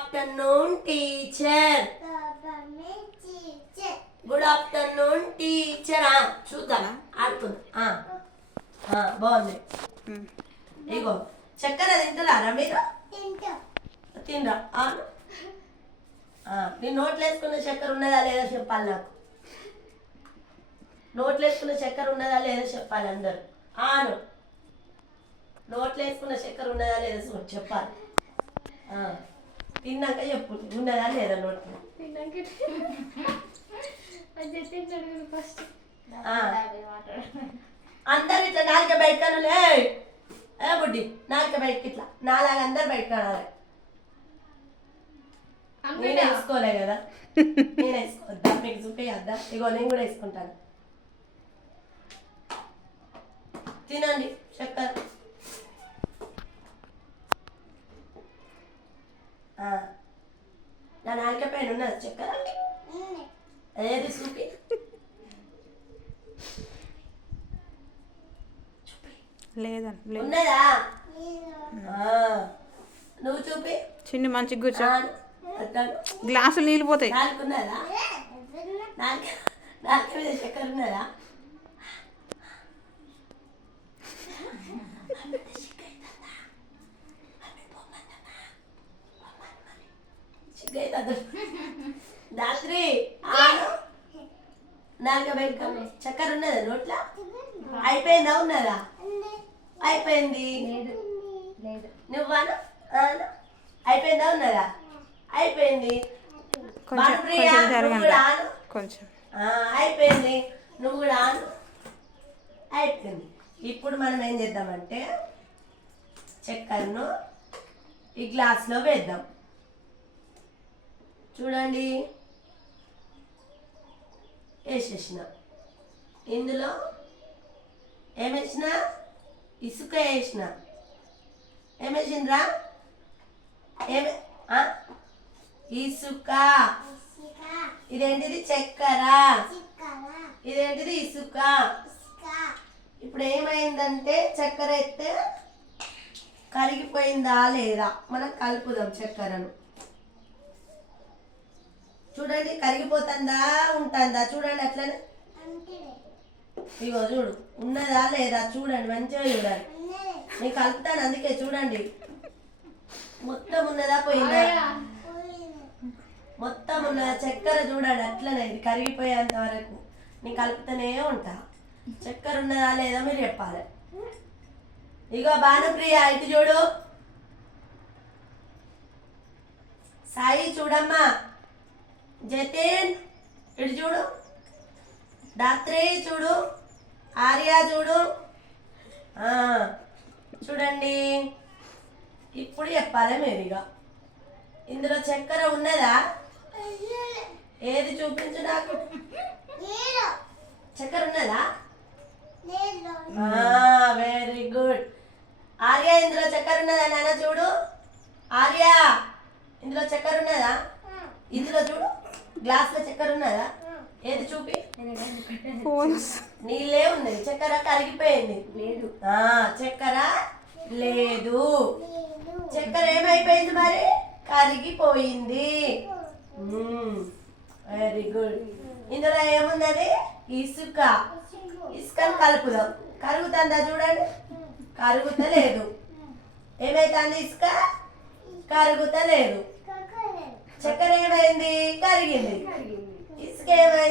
Afternoon teacher. Good afternoon teacher. చూద్దాం, ఆడుకుందాం. బాగుంది. ఇగో చక్కెర తింటున్నారా మీరు? తినరా? నీ నోట్లు వేసుకున్న చక్కెర ఉన్నదా లేదా చెప్పాలి నాకు. నోట్లు వేసుకున్న చక్కెర ఉన్నదా లేదా చెప్పాలి అందరు. నోట్లు వేసుకున్న చక్కెర ఉన్నదా లేదా చెప్పాలి. తిన్నాక చెప్పు ఉన్నదా లేదా నోట్లు. అందరు ఇట్లా నాలుక బయటకనులే. బుడ్డి నాలుక బయటకి ఇట్లా నాలాగా అందరు బయట కానాలి. నేను వేసుకోలే కదా, నేను వేసుకోవద్దా? మీకు చూపించద్దా? ఇగో నేను కూడా వేసుకుంటాను. తినండి చక్కెర. నా నాలుక పైన ఉన్నది చక్కెర. ఏది చూపి. లేదండి ఉన్నదా? నువ్వు చూపి. చిన్న మంచి కూర్చో. గ్లాసులు నీళ్ళు పోతాయి. నాలుగు ఉన్నదా? నాలుక మీద చక్కెర ఉన్నదా? రాత్రి నాలుక బయట చక్కెర ఉన్నదా నోట్ల? అయిపోయిందా? ఉన్నదా? అయిపోయింది. నువ్వాను అయిపోయిందా? ఉన్నదా? అయిపోయింది. కొంచెం అయిపోయింది. నువ్వు కూడా అయిపోయింది. ఇప్పుడు మనం ఏం చేద్దామంటే చక్కెరను ఈ గ్లాస్లో వేద్దాం. చూడండి, వేసేసిన. ఇందులో ఏమేసిన? ఇసుక వేసిన. ఏమేసిండ్రా? ఇసుక. ఇదేంటిది? చక్కెర. ఇదేంటిది? ఇసుక. ఇప్పుడు ఏమైందంటే చక్కెర అయితే కరిగిపోయిందా లేదా మనం కలుపుదాం చక్కెరను. చూడండి, కరిగిపోతుందా ఉంటుందా? చూడండి అట్లనే. ఇగో చూడు, ఉన్నదా లేదా చూడండి, మంచిగా చూడండి. నేను కలుపుతాను అందుకే చూడండి. మొత్తం ఉన్నదా పోయిందా? మొత్తం ఉన్నదా? చక్కెర చూడండి అట్లనే, ఇది కరిగిపోయేంత వరకు నేను కలుపుతూనే ఉంటా. చక్కెర ఉన్నదా లేదా మీరు చెప్పాలి. ఇగో భానుప్రియ ఇటు చూడు. సాయి చూడమ్మా. జతిన్ ఇటు చూడు. రాత్రి చూడు. ఆర్య చూడు. చూడండి, ఇప్పుడు చెప్పాలి మీరు. ఇక ఇందులో చక్కెర ఉన్నదా? ఏది చూపించు నాకు. చక్కెర ఉన్నదా? Very good. ఆర్య ఇందులో చక్కెర ఉన్నదా నాన్న? చూడు ఆర్య, ఇందులో చక్కెర ఉన్నదా? ఇందులో చూడు, గ్లాస్లో చక్కెర ఉన్నదా? ఏది చూపి. నీళ్ళే ఉన్నది, చక్కెర కరిగిపోయింది. లేదు, చక్కెర లేదు. చక్కెర ఏమైపోయింది మరి? కరిగిపోయింది. Very good. ఇందులో ఏమున్నది? ఇసుక. ఇసుకను కలుపుదాం. కరుగుతుందా? చూడండి, కరుగుతలేదు. ఏమైతుంది? ఇసుక కరుగుతలేదు. చక్కెర ఏమైంది? కరిగింది. ఇసుక ఏమైంది?